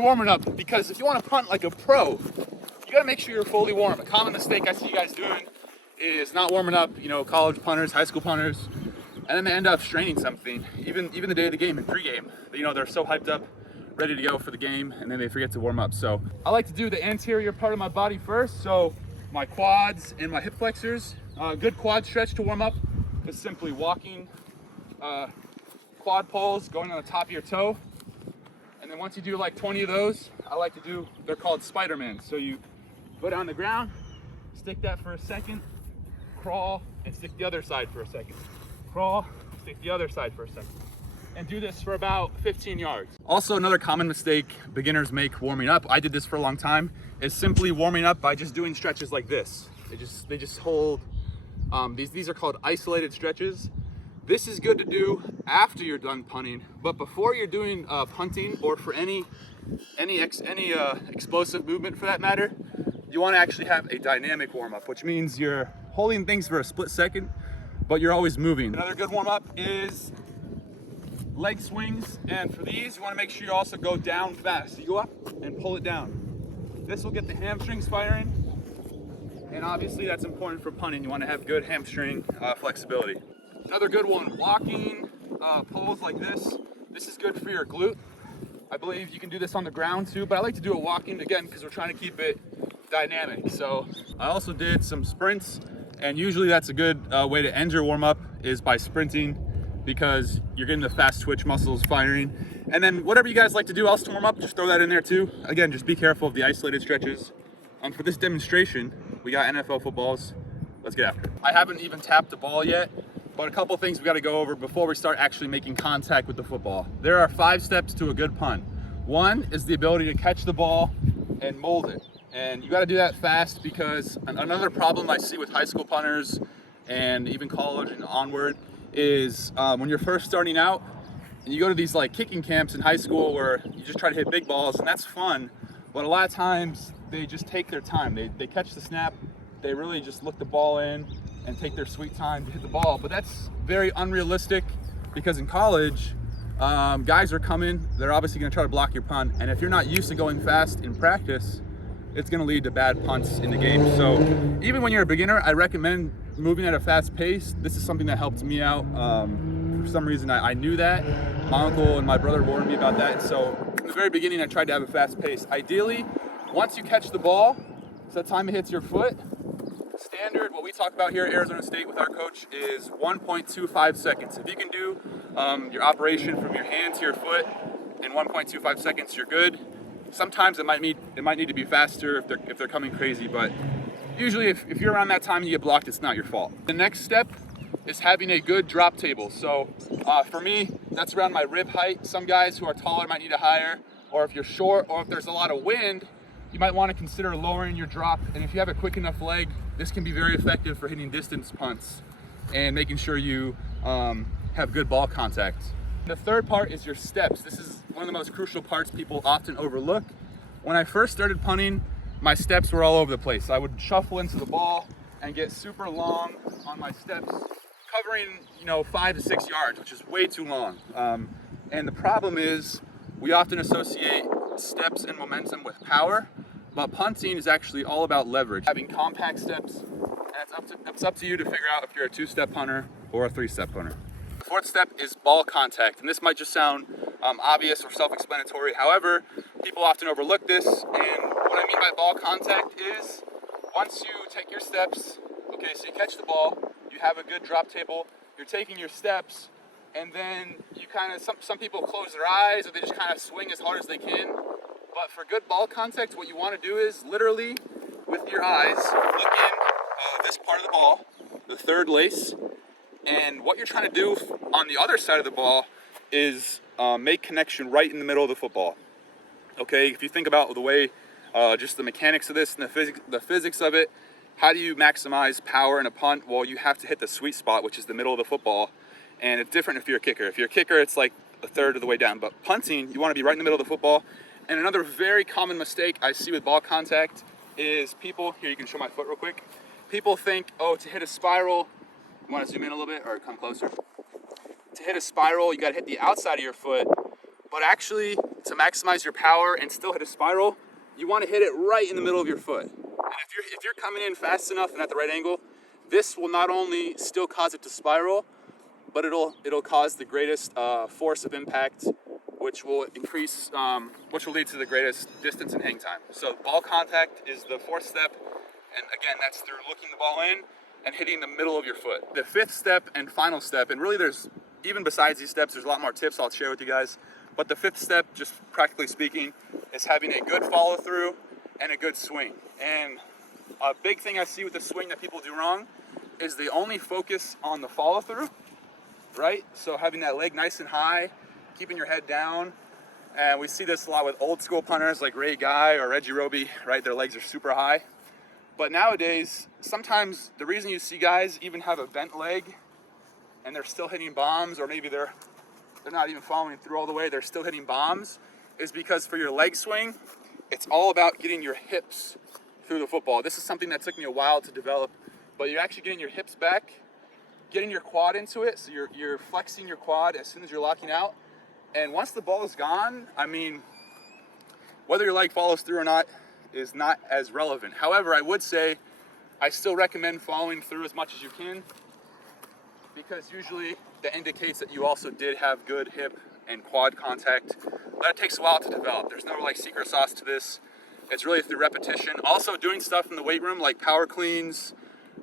we're warming up because if you want to punt like a pro, you got to make sure you're fully warm. A common mistake I see you guys doing is not warming up, college punters, high school punters, and then they end up straining something, even the day of the game and pregame. They're so hyped up, ready to go for the game, and then they forget to warm up. So I like to do the anterior part of my body first, so my quads and my hip flexors. Good quad stretch to warm up is simply walking quad poles, going on the top of your toe. And then once you do like 20 of those, I like to do, they're called Spider-Man. So you go down the ground, stick that for a second, crawl, and stick the other side for a second. Crawl, stick the other side for a second. And do this for about 15 yards. Also, another common mistake beginners make warming up, I did this for a long time, is simply warming up by just doing stretches like this. They just hold, these are called isolated stretches. This is good to do after you're done punting, but before you're doing punting or for any explosive movement for that matter, you want to actually have a dynamic warm-up, which means you're holding things for a split second, but you're always moving. Another good warm-up is leg swings, and for these, you want to make sure you also go down fast. So you go up and pull it down. This will get the hamstrings firing, and obviously that's important for punting. You want to have good hamstring flexibility. Another good one, walking poles like this. This is good for your glute. I believe you can do this on the ground too, but I like to do it walking again because we're trying to keep it dynamic. So I also did some sprints, and usually that's a good way to end your warm-up is by sprinting because you're getting the fast twitch muscles firing. And then whatever you guys like to do else to warm up, just throw that in there too. Again, just be careful of the isolated stretches. For this demonstration, we got NFL footballs. Let's get after it. I haven't even tapped the ball yet, but a couple things we got to go over before we start actually making contact with the football. There are 5 steps to a good punt. One is the ability to catch the ball and mold it. And you got to do that fast because another problem I see with high school punters and even college and onward is when you're first starting out and you go to these like kicking camps in high school where you just try to hit big balls, and that's fun, but a lot of times they just take their time. They catch the snap, they really just look the ball in and take their sweet time to hit the ball. But that's very unrealistic because in college, guys are coming, they're obviously gonna try to block your punt, and if you're not used to going fast in practice, it's gonna lead to bad punts in the game. So even when you're a beginner, I recommend moving at a fast pace. This is something that helped me out. For some reason, I knew that. My uncle and my brother warned me about that. So in the very beginning, I tried to have a fast pace. Ideally, once you catch the ball, so the time it hits your foot, standard, what we talk about here at Arizona State with our coach is 1.25 seconds. If you can do your operation from your hand to your foot in 1.25 seconds, you're good. Sometimes it might need to be faster if they're coming crazy, but usually if you're around that time and you get blocked, it's not your fault. The next step is having a good drop table. So for me, that's around my rib height. Some guys who are taller might need a higher, or if you're short, or if there's a lot of wind, you might want to consider lowering your drop. And if you have a quick enough leg, this can be very effective for hitting distance punts and making sure you have good ball contact. The third part is your steps. This is one of the most crucial parts people often overlook. When I first started punting, my steps were all over the place. I would shuffle into the ball and get super long on my steps, covering 5 to 6 yards, which is way too long. And the problem is we often associate steps and momentum with power, but punting is actually all about leverage. Having compact steps, and it's up to you to figure out if you're a 2-step punter or a 3-step punter. The 4th step is ball contact, and this might just sound obvious or self-explanatory. However, people often overlook this, and what I mean by ball contact is once you take your steps, okay, so you catch the ball, you have a good drop table, you're taking your steps, and then you kind of, some people close their eyes or they just kind of swing as hard as they can. But for good ball contact, what you want to do is literally with your eyes look in this part of the ball, the third lace, and what you're trying to do on the other side of the ball is make connection right in the middle of the football. Okay, if you think about the way, just the mechanics of this and the physics of it, how do you maximize power in a punt? Well, you have to hit the sweet spot, which is the middle of the football, and it's different if you're a kicker. If you're a kicker, it's like a third of the way down, but punting, you want to be right in the middle of the football. And another very common mistake I see with ball contact is people, here you can show my foot real quick, people think, oh, to hit a spiral, you want to zoom in a little bit or come closer? To hit a spiral, you got to hit the outside of your foot, But actually, to maximize your power and still hit a spiral, you want to hit it right in the middle of your foot. And if you're coming in fast enough and at the right angle, this will not only still cause it to spiral, but it'll cause the greatest force of impact, which will increase, which will lead to the greatest distance and hang time. So ball contact is the fourth step, and again, that's through looking the ball in and hitting the middle of your foot. The fifth step and final step, and really there's, even besides these steps, there's a lot more tips I'll share with you guys, but the fifth step, just practically speaking, is having a good follow through and a good swing. And a big thing I see with the swing that people do wrong is they only focus on the follow through, right? So having that leg nice and high, keeping your head down. And we see this a lot with old school punters like Ray Guy or Reggie Roby, right? Their legs are super high. But nowadays, sometimes the reason you see guys even have a bent leg and they're still hitting bombs, or maybe they're not even following through all the way, they're still hitting bombs, is because for your leg swing, it's all about getting your hips through the football. This is something that took me a while to develop, but you're actually getting your hips back, getting your quad into it, so you're flexing your quad as soon as you're locking out. And once the ball is gone, I mean, whether your leg follows through or not is not as relevant. However, I would say I still recommend following through as much as you can, because usually that indicates that you also did have good hip and quad contact. But it takes a while to develop. There's no like secret sauce to this. It's really through repetition. Also doing stuff in the weight room like power cleans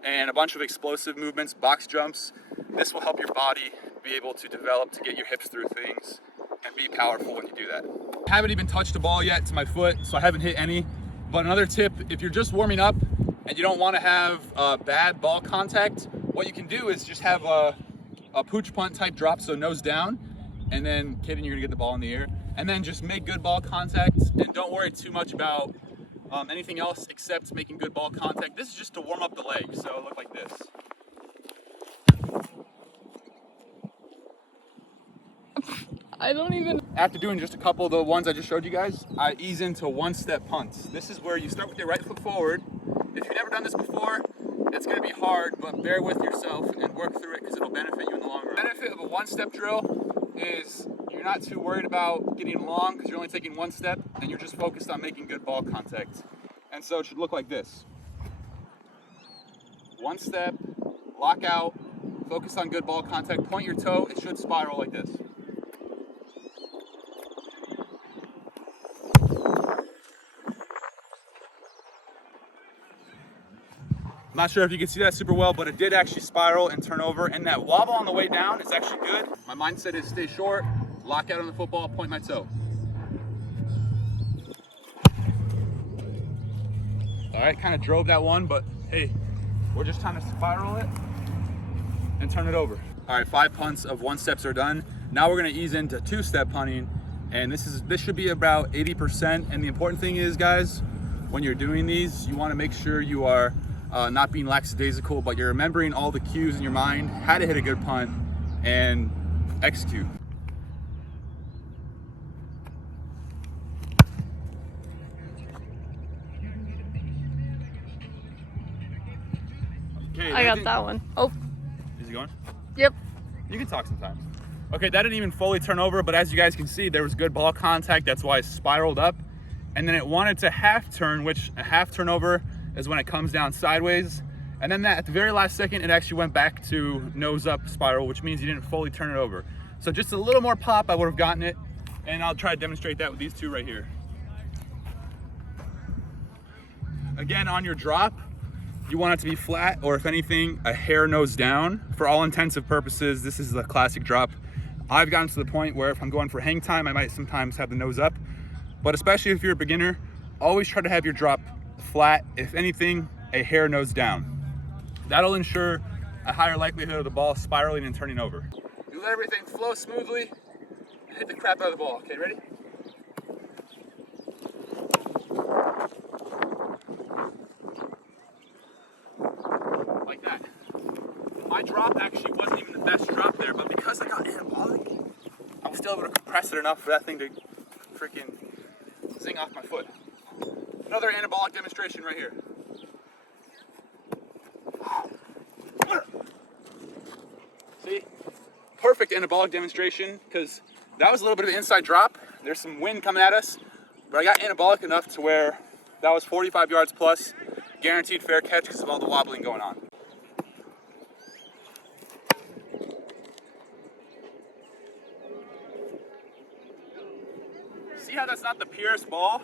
and a bunch of explosive movements, box jumps. This will help your body be able to develop to get your hips through things and be powerful when you do that. I haven't even touched a ball yet to my foot, so I haven't hit any. But another tip, if you're just warming up and you don't want to have bad ball contact, what you can do is just have a pooch punt type drop, so nose down, and then kidding, you're gonna get the ball in the air, and then just make good ball contact and don't worry too much about anything else except making good ball contact. This is just to warm up the leg, so it'll look like this. I don't even... After doing just a couple of the ones I just showed you guys, I ease into one-step punts. This is where you start with your right foot forward. If you've never done this before, it's gonna be hard, but bear with yourself and work through it because it'll benefit you in the long run. The benefit of a one-step drill is you're not too worried about getting long because you're only taking one step and you're just focused on making good ball contact. And so it should look like this. One step, lock out, focus on good ball contact, point your toe, it should spiral like this. I'm not sure if you can see that super well, but it did actually spiral and turn over, and that wobble on the way down is actually good. My mindset is stay short, lock out on the football, point my toe. All right, kind of drove that one, but hey, we're just trying to spiral it and turn it over. All right, 5 punts of one steps are done. Now we're gonna ease into two-step punting, and this should be about 80%. And the important thing is, guys, when you're doing these, you wanna make sure you are not being lackadaisical, but you're remembering all the cues in your mind, how to hit a good punt, and execute. Okay, I got that one. Oh. Is he going? Yep. You can talk sometimes. Okay, that didn't even fully turn over, but as you guys can see, there was good ball contact. That's why it spiraled up. And then it wanted to half turn, which a half turnover is when it comes down sideways. And then at the very last second, it actually went back to nose up spiral, which means you didn't fully turn it over. So just a little more pop, I would have gotten it. And I'll try to demonstrate that with these two right here. Again, on your drop, you want it to be flat, or if anything, a hair nose down. For all intensive purposes, this is the classic drop. I've gotten to the point where if I'm going for hang time, I might sometimes have the nose up. But especially if you're a beginner, always try to have your drop flat, if anything, a hair nose down. That'll ensure a higher likelihood of the ball spiraling and turning over. You let everything flow smoothly, and hit the crap out of the ball. Okay, ready? Like that. My drop actually wasn't even the best drop there, but because I got anabolic, I was still able to compress it enough for that thing to freaking zing off my foot. Another anabolic demonstration right here. See? Perfect anabolic demonstration, because That was a little bit of an inside drop. There's some wind coming at us, but I got anabolic enough to where that was 45 yards plus, guaranteed fair catch because of all the wobbling going on. See how that's not the purest ball,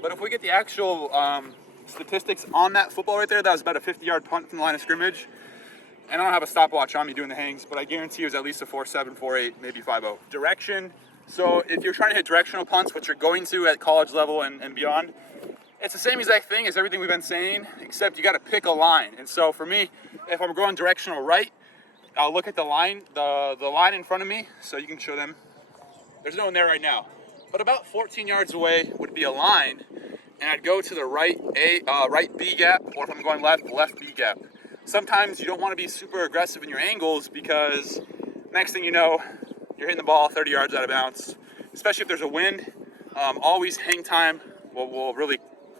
but if we get the actual statistics on that football right there, that was about a 50-yard punt from the line of scrimmage. And I don't have a stopwatch on me doing the hangs, but I guarantee it was at least a 4.7, 4.8, maybe 5.0. Direction. So if you're trying to hit directional punts, which you're going to at college level and beyond, it's the same exact thing as everything we've been saying, except you got to pick a line. And so for me, if I'm going directional right, I'll look at the line, the line in front of me, so you can show them. There's no one there right now, but about 14 yards away would be a line, and I'd go to the right B gap, or if I'm going left B gap. Sometimes you don't want to be super aggressive in your angles because next thing you know, you're hitting the ball 30 yards out of bounds. Especially if there's a wind, always hang time will really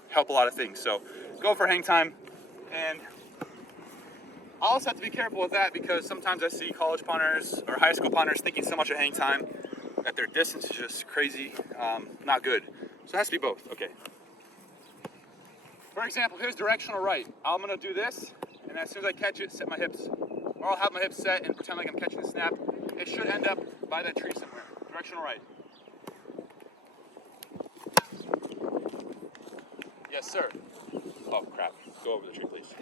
help a lot of things. So go for hang time. And I also have to be careful with that because sometimes I see college punters or high school punters thinking so much of hang time that their distance is just crazy, not good. So it has to be both. Okay. For example, here's directional right. I'm gonna do this, and as soon as I catch it, set my hips. Or I'll have my hips set and pretend like I'm catching the snap. It should end up by that tree somewhere. Directional right. Yes, sir. Oh, crap. Go over the tree, please.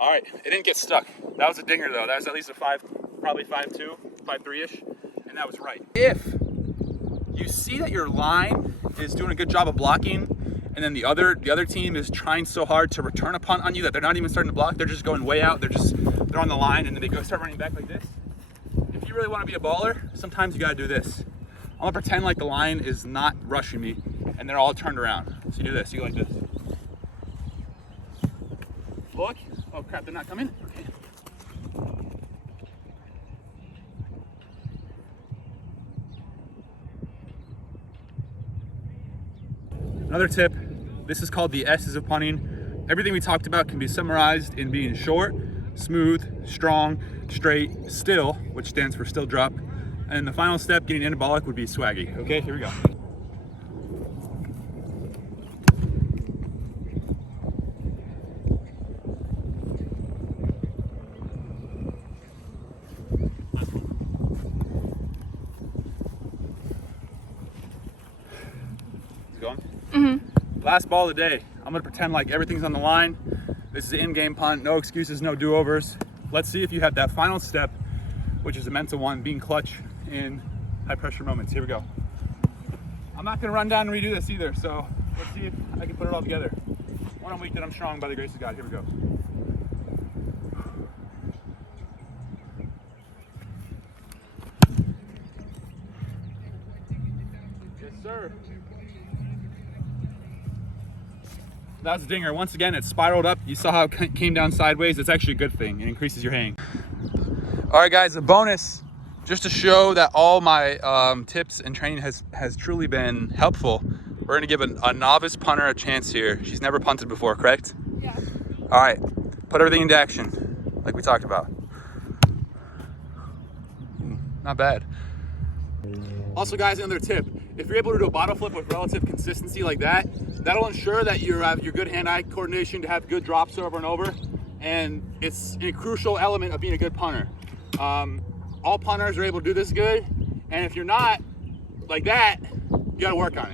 All right, it didn't get stuck. That was a dinger, though. That was at least a 5, probably 5.2, 5.3-ish, and that was right. If you see that your line is doing a good job of blocking, and then the other team is trying so hard to return a punt on you that they're not even starting to block, they're just going way out, they're on the line, and then they start running back like this. If you really want to be a baller, sometimes you got to do this. I'm going to pretend like the line is not rushing me, and they're all turned around. So you do this, you go like this. Look. Oh crap, they're not coming? Okay. Another tip, this is called the S's of punting. Everything we talked about can be summarized in being short, smooth, strong, straight, still, which stands for still drop. And the final step, getting anabolic, would be swaggy. Okay, here we go. Going? Mm-hmm. Last ball of the day. I'm gonna pretend like everything's on the line. This is an in-game punt, no excuses, no do-overs. Let's see if you have that final step, which is a mental one, being clutch in high pressure moments. Here we go. I'm not gonna run down and redo this either, so let's see if I can put it all together. When I'm weak, then I'm strong by the grace of God. Here we go. Yes, sir. That was a dinger. Once again, it spiraled up. You saw how it came down sideways. It's actually a good thing. It increases your hang. All right, guys, a bonus just to show that all my tips and training has truly been helpful. We're gonna give a novice punter a chance here. She's never punted before, correct? Yeah. All right, put everything into action, like we talked about. Not bad. Also, guys, another tip. If you're able to do a bottle flip with relative consistency like that, that'll ensure that you have your good hand-eye coordination to have good drops over and over, and it's a crucial element of being a good punter. All punters are able to do this good, and if you're not like that, you gotta work on it.